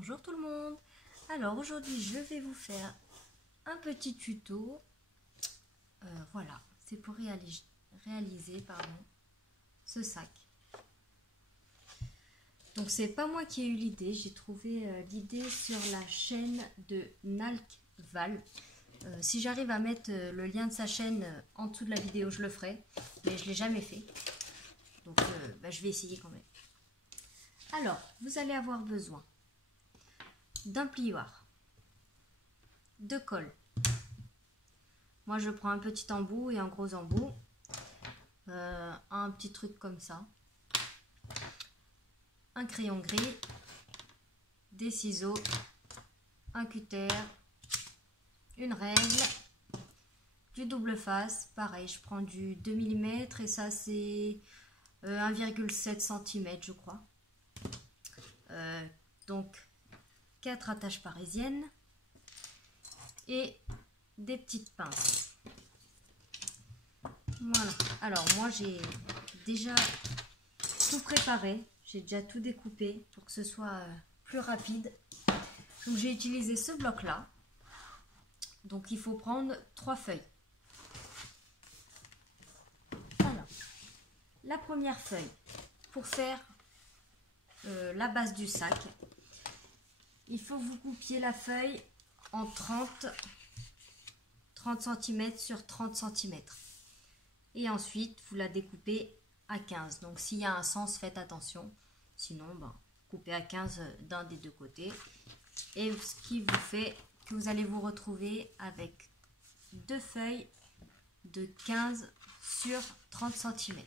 Bonjour tout le monde. Alors aujourd'hui je vais vous faire un petit tuto. Voilà, c'est pour réaliser ce sac. Donc c'est pas moi qui ai eu l'idée, j'ai trouvé l'idée sur la chaîne de Nalkval. Si j'arrive à mettre le lien de sa chaîne en dessous de la vidéo, je le ferai, mais je l'ai jamais fait. Donc je vais essayer quand même. Alors, vous allez avoir besoin d'un plioir, de colle. Moi je prends un petit embout et un gros embout, un petit truc comme ça, un crayon gris, des ciseaux, un cutter, une règle, du double face, pareil je prends du 2 mm et ça c'est 1,7 cm je crois. Donc 4 attaches parisiennes et des petites pinces. Voilà, alors moi j'ai déjà tout préparé, j'ai déjà tout découpé pour que ce soit plus rapide. Donc j'ai utilisé ce bloc là, donc il faut prendre 3 feuilles. Alors, la première feuille, pour faire la base du sac, il faut que vous coupiez la feuille en 30 cm sur 30 cm. Et ensuite, vous la découpez à 15. Donc, s'il y a un sens, faites attention. Sinon, coupez à 15 d'un des deux côtés. Et ce qui vous fait que vous allez vous retrouver avec deux feuilles de 15 sur 30 cm.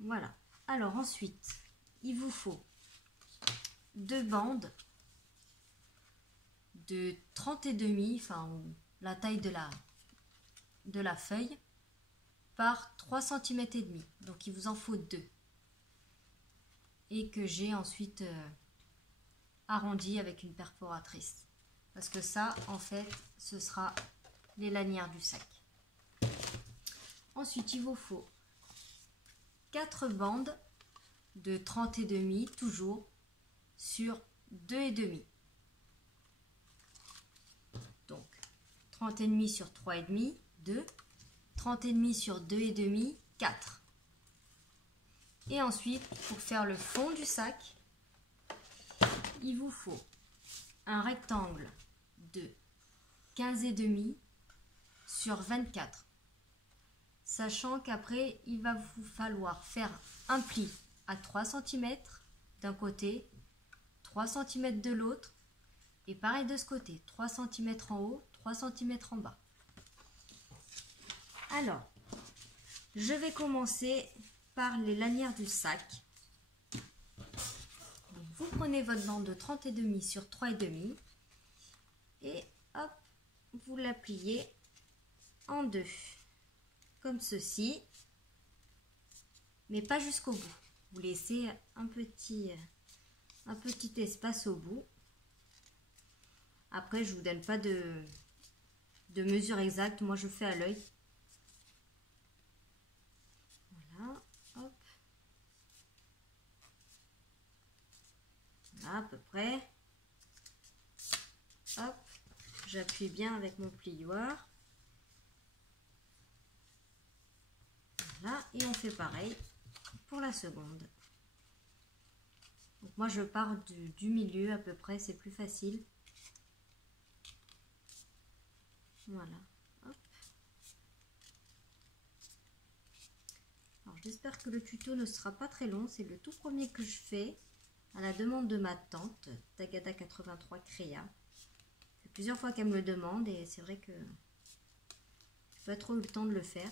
Voilà. Alors, ensuite, il vous faut deux bandes de 30,5, enfin la taille de la feuille, par 3 cm et demi. Donc il vous en faut deux. Et que j'ai ensuite arrondi avec une perforatrice. Parce que ça, en fait, ce sera les lanières du sac. Ensuite, il vous faut 4 bandes de 30,5, toujours sur 2,5. Donc 30,5 sur 3,5, 2. 30,5 sur 2,5, 4. Et ensuite, pour faire le fond du sac, il vous faut un rectangle de 15,5 sur 24. Sachant qu'après, il va vous falloir faire un pli à 3 cm d'un côté, 3 cm de l'autre, et pareil de ce côté, 3 cm en haut, 3 cm en bas. Alors, je vais commencer par les lanières du sac. Donc, vous prenez votre bande de 30,5 sur 3,5 et hop, vous la pliez en deux, comme ceci, mais pas jusqu'au bout. Vous laissez un petit espace au bout. Après, je vous donne pas de mesure exacte, moi je fais à l'œil. Voilà, hop. Là, à peu près. Hop, j'appuie bien avec mon plioir. Voilà, et on fait pareil pour la seconde. Donc moi je pars du milieu à peu près, c'est plus facile. Voilà. Hop. Alors j'espère que le tuto ne sera pas très long, c'est le tout premier que je fais à la demande de ma tante, Tagada83 Créa. C'est plusieurs fois qu'elle me le demande et c'est vrai que je n'ai pas trop eu le temps de le faire.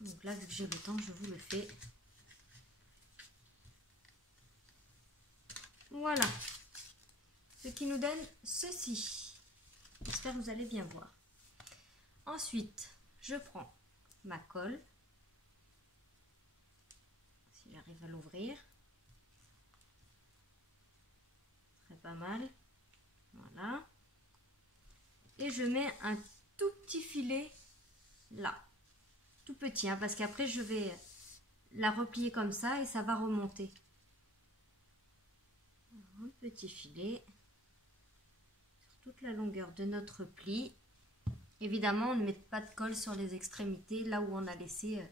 Donc là, vu que j'ai le temps, je vous le fais. Voilà. Ce qui nous donne ceci. J'espère que vous allez bien voir. Ensuite, je prends ma colle. Si j'arrive à l'ouvrir. Ce serait pas mal. Voilà. Et je mets un tout petit filet là. Tout petit, hein, parce qu'après je vais la replier comme ça et ça va remonter. Un petit filet sur toute la longueur de notre pli. Évidemment, on ne met pas de colle sur les extrémités, là où on a laissé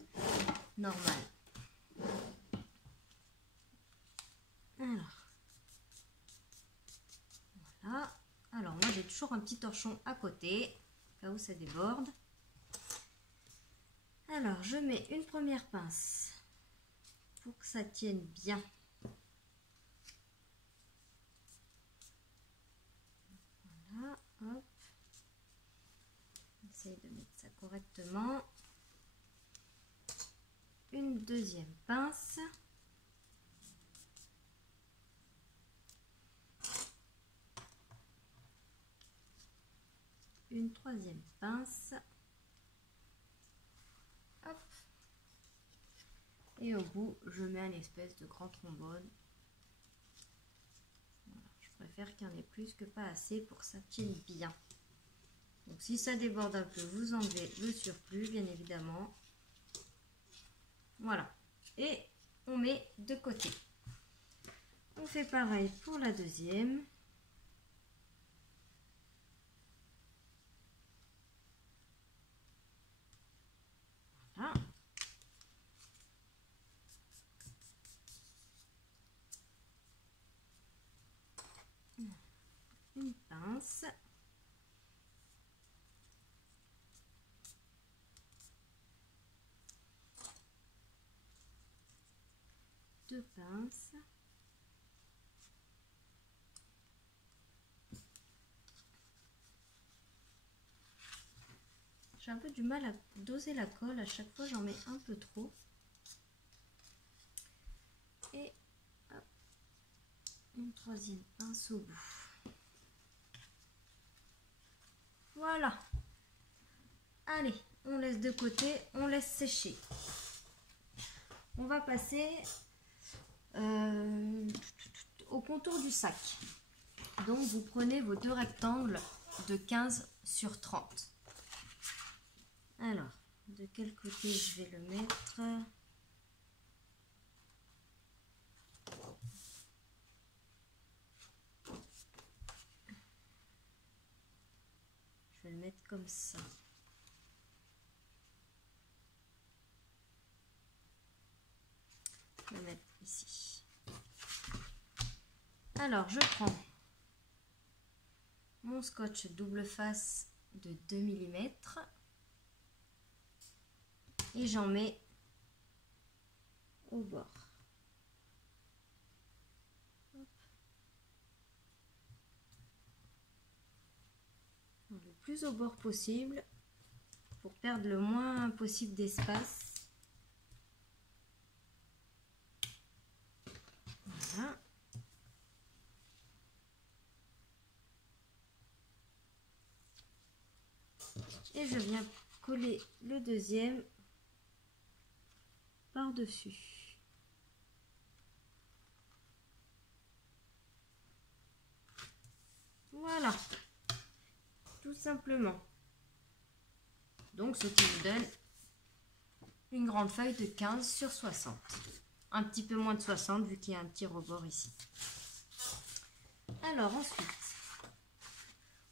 normal. Alors, voilà. Alors, moi, j'ai toujours un petit torchon à côté, au cas où ça déborde. Alors, je mets une première pince pour que ça tienne bien. Voilà, hop. Essaye de mettre ça correctement. Une deuxième pince. Une troisième pince. Hop. Et au bout, je mets un espèce de grand trombone. Voilà. Je préfère qu'il y en ait plus que pas assez pour que ça tienne bien. Donc si ça déborde un peu, vous enlevez le surplus, bien évidemment. Voilà. Et on met de côté. On fait pareil pour la deuxième. Voilà. Une pince. Deux pinces. J'ai un peu du mal à doser la colle, à chaque fois j'en mets un peu trop. Et hop, une troisième pince au bout. Voilà. Allez, on laisse de côté, on laisse sécher. On va passer au contour du sac. Donc vous prenez vos deux rectangles de 15 sur 30. Alors, de quel côté je vais le mettre? Je vais le mettre comme ça. Je vais le mettre ici. Alors, je prends mon scotch double face de 2 mm et j'en mets au bord. Hop. Le plus au bord possible pour perdre le moins possible d'espace. Voilà. Et je viens coller le deuxième par-dessus. Voilà, tout simplement. Donc ce qui vous donne une grande feuille de 15 sur 60. Un petit peu moins de 60 vu qu'il y a un petit rebord ici. Alors ensuite,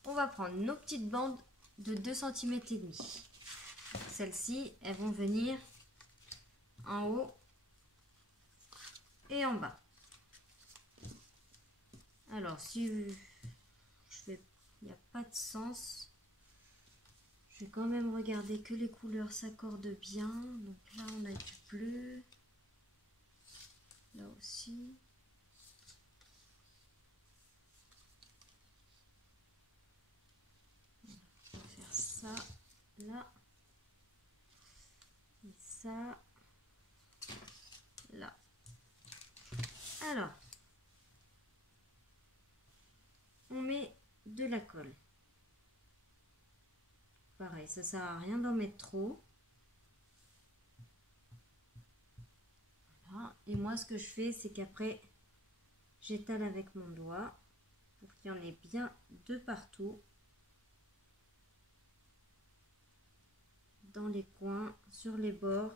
on va prendre nos petites bandes de 2 cm et demi. Celles-ci, elles vont venir en haut et en bas. Alors si il n'y a pas de sens, je vais quand même regarder que les couleurs s'accordent bien. Donc là on a du bleu, là aussi. On va faire ça là et ça là. Alors on met de la colle. Pareil, ça sert à rien d'en mettre trop. Voilà. Et moi ce que je fais, c'est qu'après j'étale avec mon doigt pour qu'il y en ait bien de partout, dans les coins, sur les bords.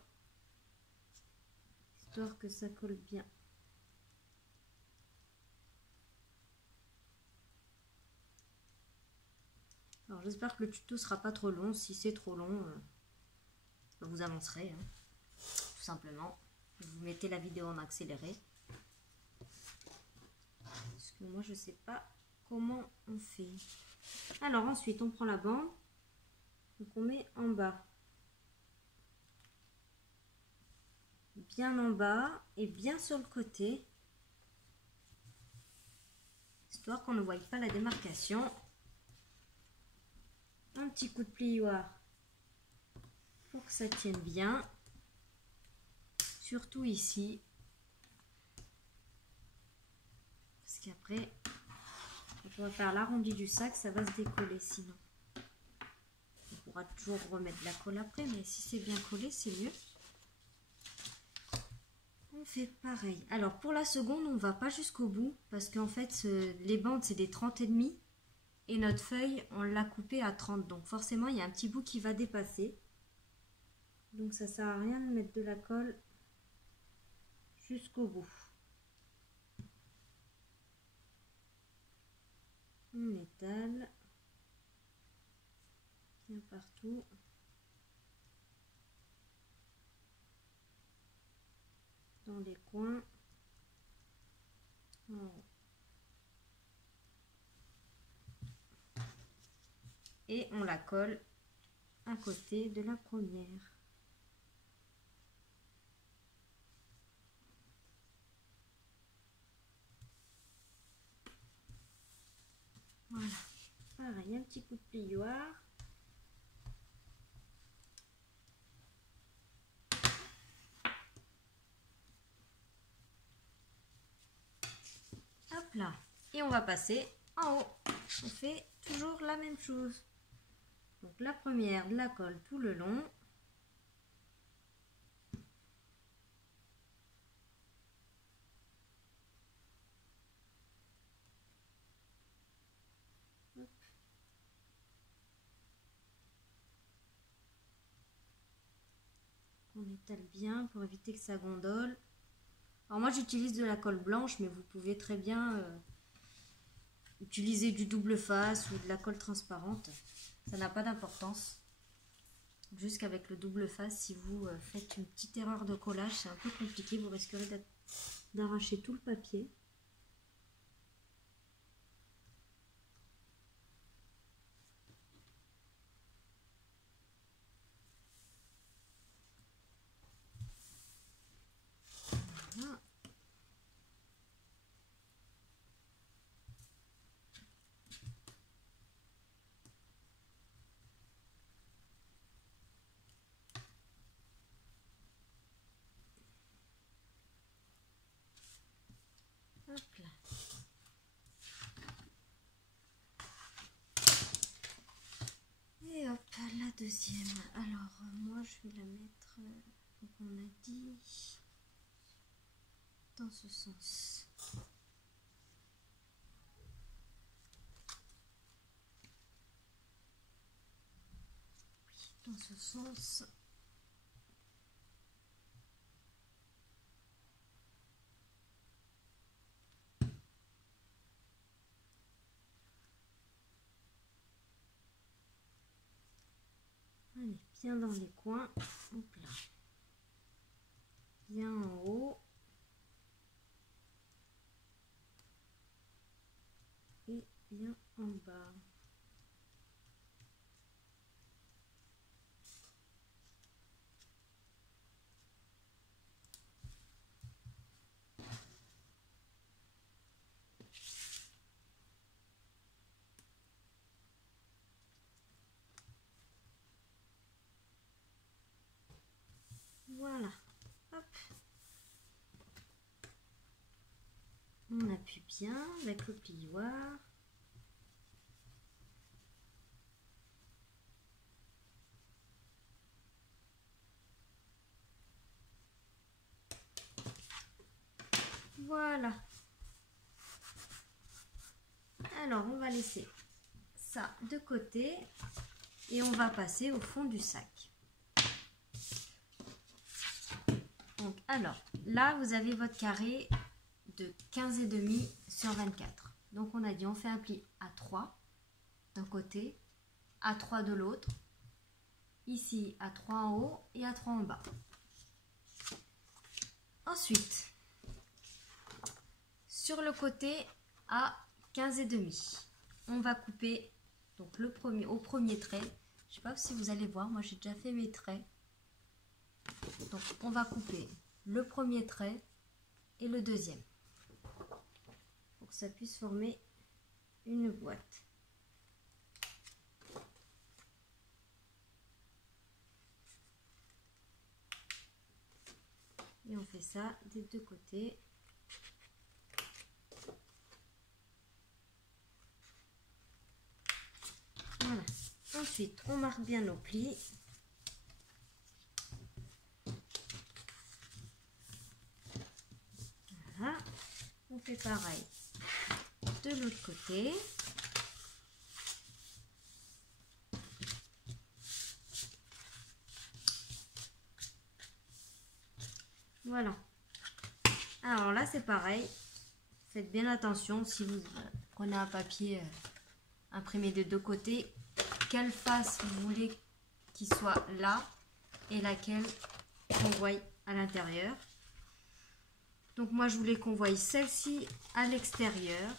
histoire que ça colle bien. Alors j'espère que le tuto sera pas trop long. Si c'est trop long, vous avancerez, hein, tout simplement. Vous mettez la vidéo en accéléré. Parce que moi je sais pas comment on fait. Alors ensuite on prend la bande, donc on met en bas. Bien en bas et bien sur le côté. Histoire qu'on ne voie pas la démarcation. Un petit coup de plioir pour que ça tienne bien, surtout ici, parce qu'après quand on va faire l'arrondi du sac, ça va se décoller sinon. On pourra toujours remettre de la colle après, mais si c'est bien collé, c'est mieux. On fait pareil. Alors pour la seconde, on ne va pas jusqu'au bout, parce qu'en fait les bandes c'est des 30,5 et notre feuille on l'a coupée à 30, donc forcément il y a un petit bout qui va dépasser. Donc ça sert à rien de mettre de la colle jusqu'au bout. On étale bien partout. Dans les coins. En haut. Et on la colle à côté de la première. Voilà, pareil, un petit coup de plioir. Hop là, et on va passer en haut. On fait toujours la même chose. Donc la première, de la colle tout le long. Hop. On étale bien pour éviter que ça gondole. Alors moi j'utilise de la colle blanche, mais vous pouvez très bien utiliser du double face ou de la colle transparente. Ça n'a pas d'importance. Jusqu'avec le double face, si vous faites une petite erreur de collage, c'est un peu compliqué, vous risquerez d'arracher tout le papier. Voilà. Hop là. Et hop, la deuxième. Alors, moi, je vais la mettre, donc on a dit, dans ce sens. Oui, dans ce sens. Allez, bien dans les coins. Hop là. Bien en haut. Et bien en bas. Voilà. Hop. On appuie bien avec le plioir. Voilà. Alors, on va laisser ça de côté et on va passer au fond du sac. Donc, alors, là, vous avez votre carré de 15,5 sur 24. Donc, on a dit, on fait un pli à 3 d'un côté, à 3 de l'autre. Ici, à 3 en haut et à 3 en bas. Ensuite, sur le côté à 15,5, on va couper donc au premier trait. Je ne sais pas si vous allez voir, moi j'ai déjà fait mes traits. Donc on va couper le premier trait et le deuxième pour que ça puisse former une boîte. Et on fait ça des deux côtés. Voilà. Ensuite, on marque bien nos plis. Voilà. On fait pareil de l'autre côté. Voilà. Alors là, c'est pareil. Faites bien attention si vous prenez un papier imprimé de deux côtés, quelle face vous voulez qu'il soit là et laquelle qu'on voit à l'intérieur. Donc moi, je voulais qu'on voie celle-ci à l'extérieur.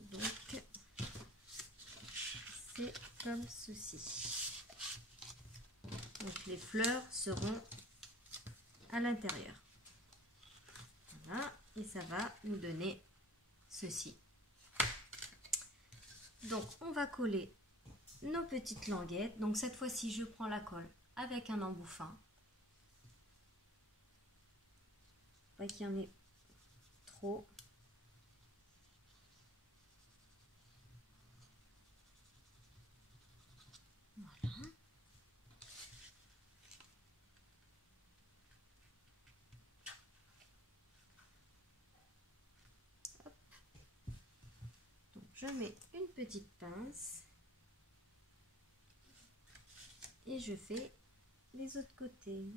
Donc, c'est comme ceci. Donc les fleurs seront à l'intérieur. Voilà, et ça va nous donner ceci. Donc on va coller nos petites languettes. Donc cette fois-ci, je prends la colle avec un embout fin. Pas qu'il y en ait trop. Voilà. Je mets une petite pince et je fais les autres côtés.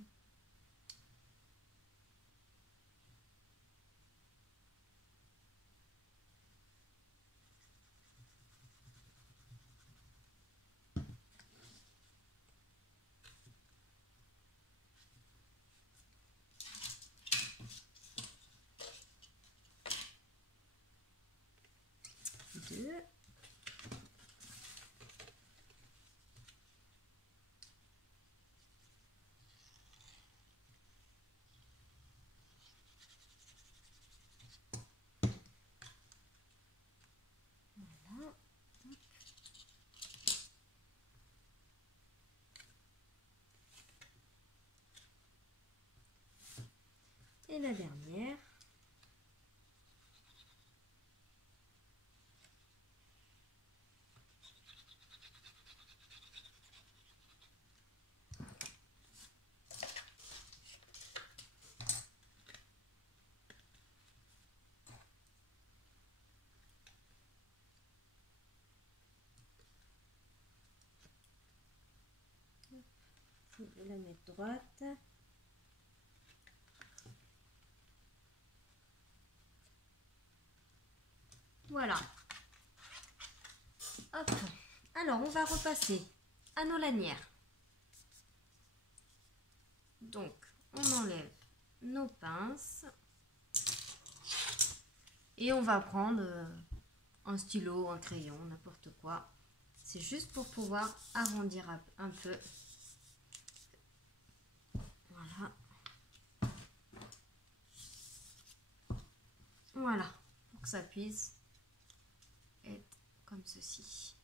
Deux. Voilà. Et la dernière. Je vais la mettre droite. Voilà. Hop. Alors, on va repasser à nos lanières. Donc, on enlève nos pinces. Et on va prendre un stylo, un crayon, n'importe quoi. C'est juste pour pouvoir arrondir un peu. Voilà. Voilà. Pour que ça puisse être comme ceci.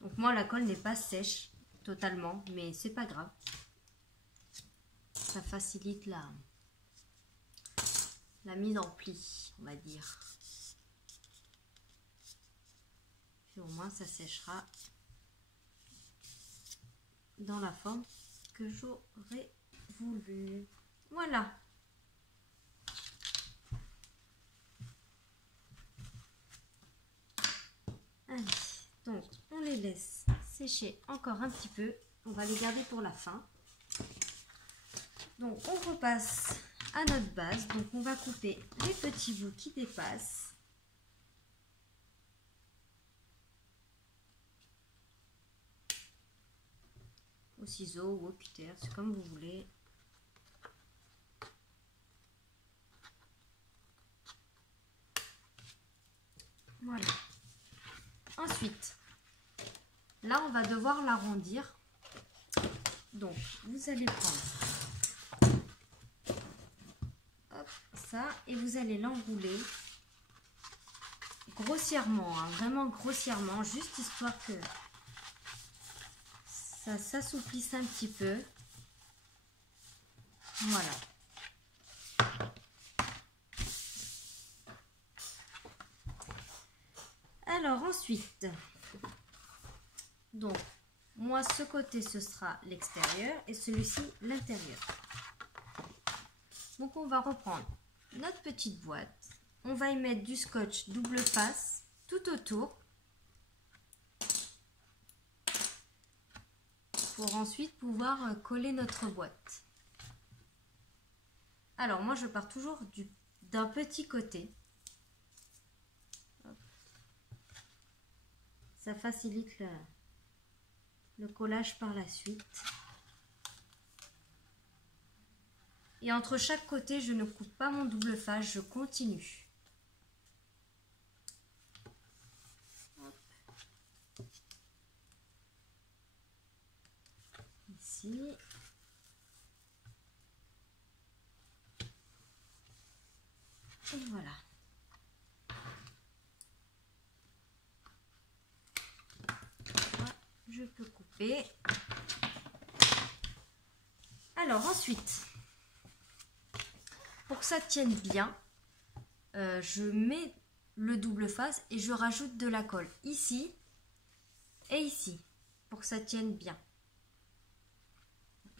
Donc moi, la colle n'est pas sèche totalement, mais c'est pas grave. Ça facilite la mise en pli, on va dire. Puis au moins, ça séchera dans la forme que j'aurais voulu. Voilà. Allez, donc on les laisse sécher encore un petit peu. On va les garder pour la fin. Donc on repasse à notre base. Donc on va couper les petits bouts qui dépassent. Au ciseau ou au cutter, c'est comme vous voulez. Voilà. Ensuite, là on va devoir l'arrondir. Donc vous allez prendre hop, ça et vous allez l'enrouler grossièrement, hein, vraiment grossièrement, juste histoire que ça s'assouplisse un petit peu. Voilà. Alors ensuite, donc moi ce côté ce sera l'extérieur et celui-ci l'intérieur. Donc on va reprendre notre petite boîte, on va y mettre du scotch double face tout autour pour ensuite pouvoir coller notre boîte. Alors moi je pars toujours d'un petit côté. Ça facilite le collage par la suite. Et entre chaque côté, je ne coupe pas mon double face, je continue. Hop. Ici. Et voilà. Je peux couper. Alors ensuite, pour que ça tienne bien, je mets le double face et je rajoute de la colle ici et ici pour que ça tienne bien.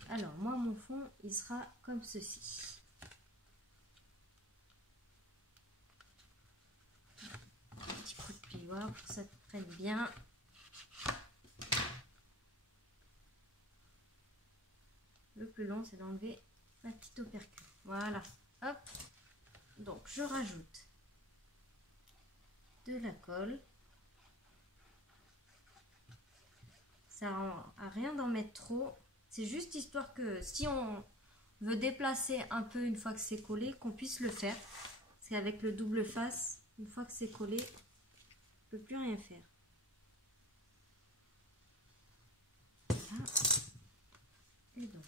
Alors moi mon fond il sera comme ceci. Un petit coup de plioir pour que ça prenne bien. Le plus long, c'est d'enlever la petite opercule. Voilà. Hop. Donc, je rajoute de la colle. Ça sert à rien d'en mettre trop. C'est juste histoire que si on veut déplacer un peu une fois que c'est collé, qu'on puisse le faire. Parce qu'avec le double face, une fois que c'est collé, on ne peut plus rien faire. Voilà. Et donc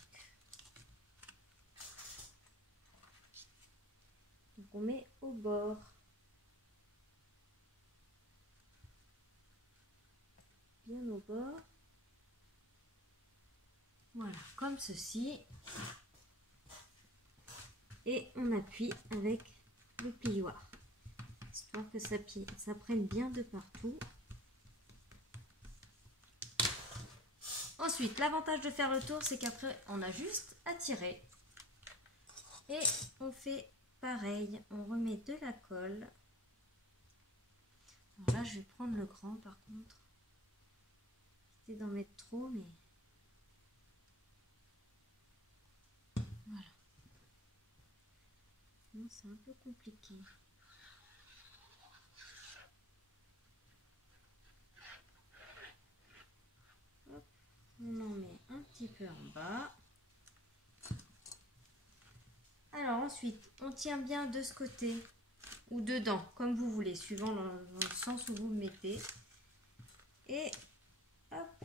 on met au bord. Bien au bord. Voilà, comme ceci. Et on appuie avec le plioir. Histoire que ça prenne bien de partout. Ensuite, l'avantage de faire le tour, c'est qu'après, on a juste à tirer. Et on fait pareil, on remet de la colle. Alors là, je vais prendre le grand par contre. J'essaie d'en mettre trop, mais... Voilà. Non, c'est un peu compliqué. Hop, on en met un petit peu en bas. Alors ensuite, on tient bien de ce côté ou dedans, comme vous voulez, suivant dans le sens où vous le mettez. Et hop,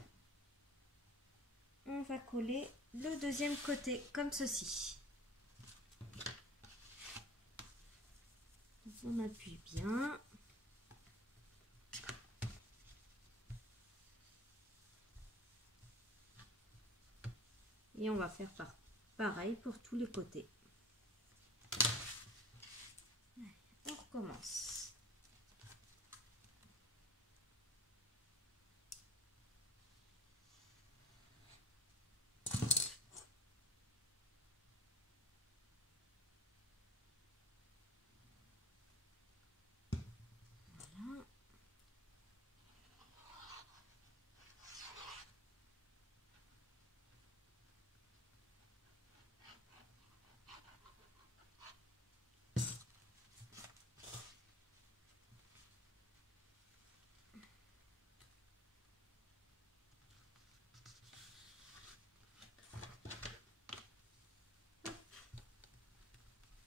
on va coller le deuxième côté, comme ceci. Donc, on appuie bien. Et on va faire pareil pour tous les côtés. On recommence. Voilà.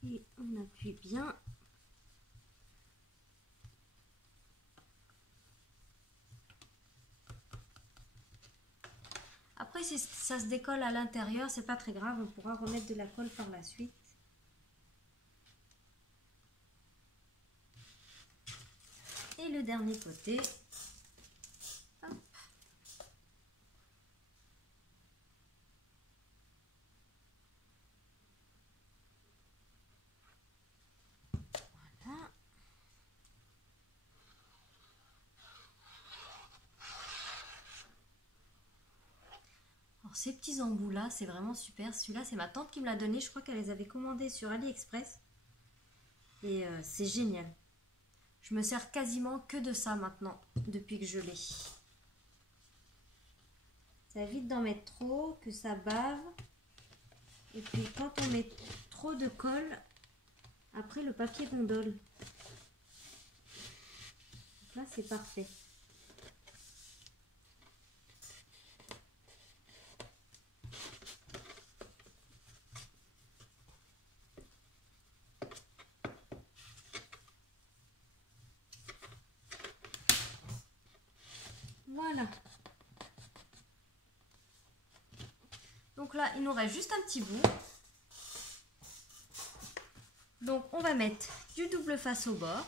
Et on appuie bien. Après, si ça se décolle à l'intérieur, c'est pas très grave, on pourra remettre de la colle par la suite. Et le dernier côté. Hop. Voilà. Alors ces petits embouts là, c'est vraiment super. Celui-là, c'est ma tante qui me l'a donné. Je crois qu'elle les avait commandés sur AliExpress. Et c'est génial. Je me sers quasiment que de ça maintenant, depuis que je l'ai. Ça évite d'en mettre trop, que ça bave. Et puis quand on met trop de colle, après le papier gondole. Donc là, c'est parfait. Voilà. Donc là, il nous reste juste un petit bout. Donc on va mettre du double face au bord.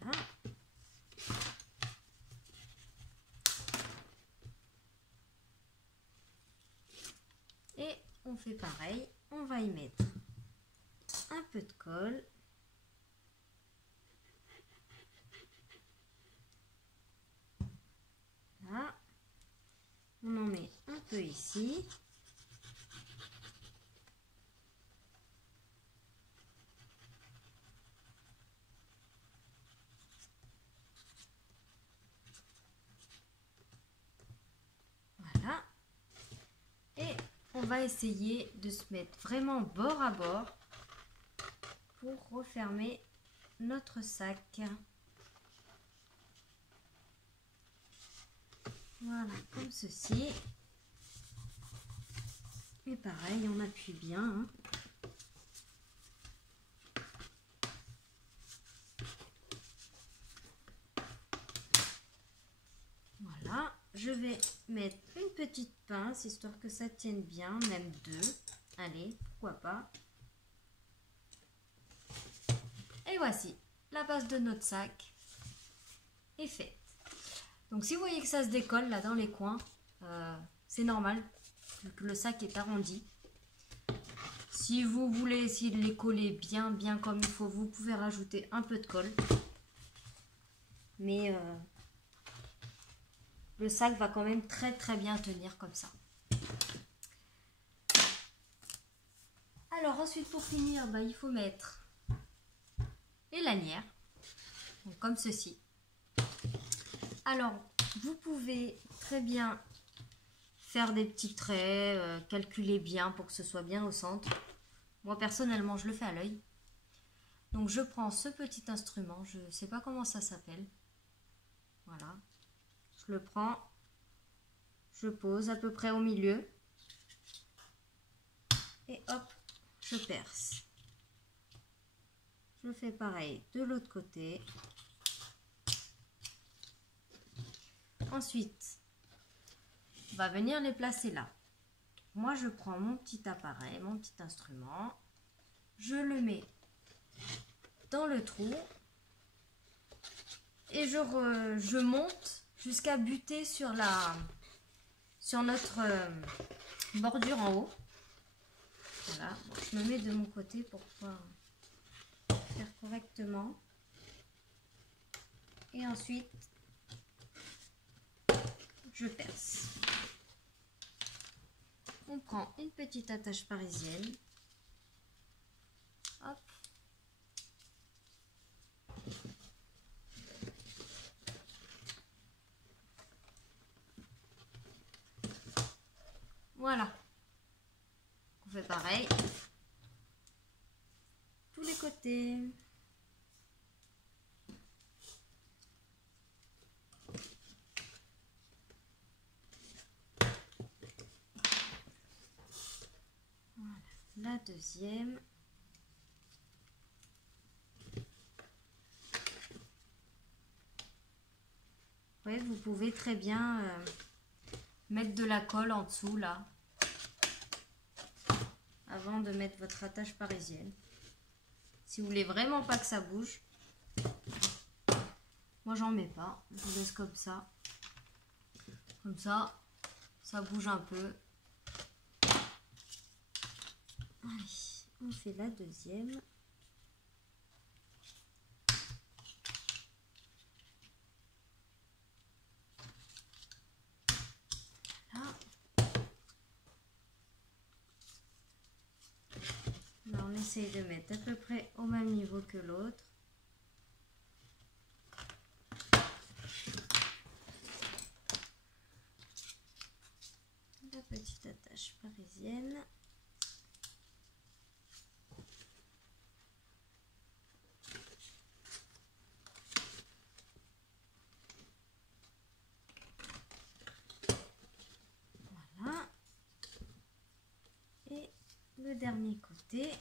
Voilà. Et on fait pareil, on va y mettre un peu de colle. Là, on en met un peu ici. Voilà. Et on va essayer de se mettre vraiment bord à bord pour refermer notre sac. Voilà, comme ceci. Et pareil, on appuie bien. Hein. Voilà, je vais mettre une petite pince, histoire que ça tienne bien, même deux. Allez, pourquoi pas. Et voici, la base de notre sac est faite. Donc si vous voyez que ça se décolle là dans les coins, c'est normal, vu que le sac est arrondi. Si vous voulez essayer de les coller bien comme il faut, vous pouvez rajouter un peu de colle. Mais le sac va quand même très bien tenir comme ça. Alors ensuite pour finir, il faut mettre les lanières, donc comme ceci. Alors vous pouvez très bien faire des petits traits, calculer bien pour que ce soit bien au centre. Moi personnellement je le fais à l'œil. Donc je prends ce petit instrument, je ne sais pas comment ça s'appelle. Voilà. Je le prends, je pose à peu près au milieu. Et hop, je perce. Je fais pareil de l'autre côté. Ensuite, on va venir les placer là. Moi, je prends mon petit appareil, mon petit instrument. Je le mets dans le trou. Et je monte jusqu'à buter sur notre bordure en haut. Voilà, je me mets de mon côté pour pouvoir faire correctement. Et ensuite, je perce. On prend une petite attache parisienne. Hop. Voilà. fait pareil. Tous les côtés. Voilà, la deuxième. Ouais, vous pouvez très bien mettre de la colle en dessous là, avant de mettre votre attache parisienne. Si vous voulez vraiment pas que ça bouge, moi j'en mets pas, je vous laisse comme ça. Comme ça, ça bouge un peu. Allez, on fait la deuxième. On essaye de mettre à peu près au même niveau que l'autre. La petite attache parisienne. Voilà. Et le dernier côté.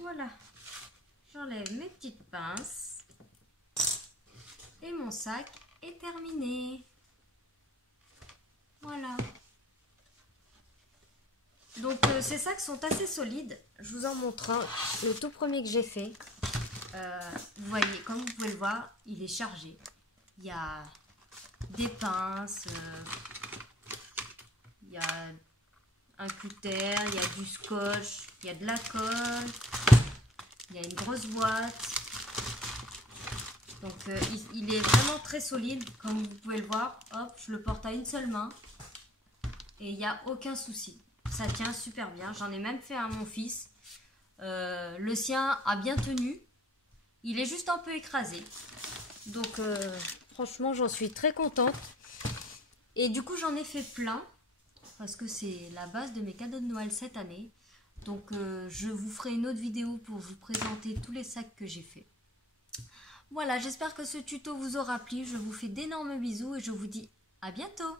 Voilà, j'enlève mes petites pinces et mon sac est terminé. Voilà. Donc ces sacs sont assez solides. Je vous en montre un, le tout premier que j'ai fait. Vous voyez, comme vous pouvez le voir, il est chargé. Il y a des pinces, il y a un cutter, il y a du scotch, il y a de la colle, il y a une grosse boîte. Donc il est vraiment très solide, comme vous pouvez le voir. Hop, je le porte à une seule main et il n'y a aucun souci. Ça tient super bien. J'en ai même fait à mon fils. Le sien a bien tenu. Il est juste un peu écrasé. Donc franchement, j'en suis très contente. Et du coup, j'en ai fait plein. Parce que c'est la base de mes cadeaux de Noël cette année. Donc je vous ferai une autre vidéo pour vous présenter tous les sacs que j'ai fait. Voilà, j'espère que ce tuto vous aura plu. Je vous fais d'énormes bisous et je vous dis à bientôt.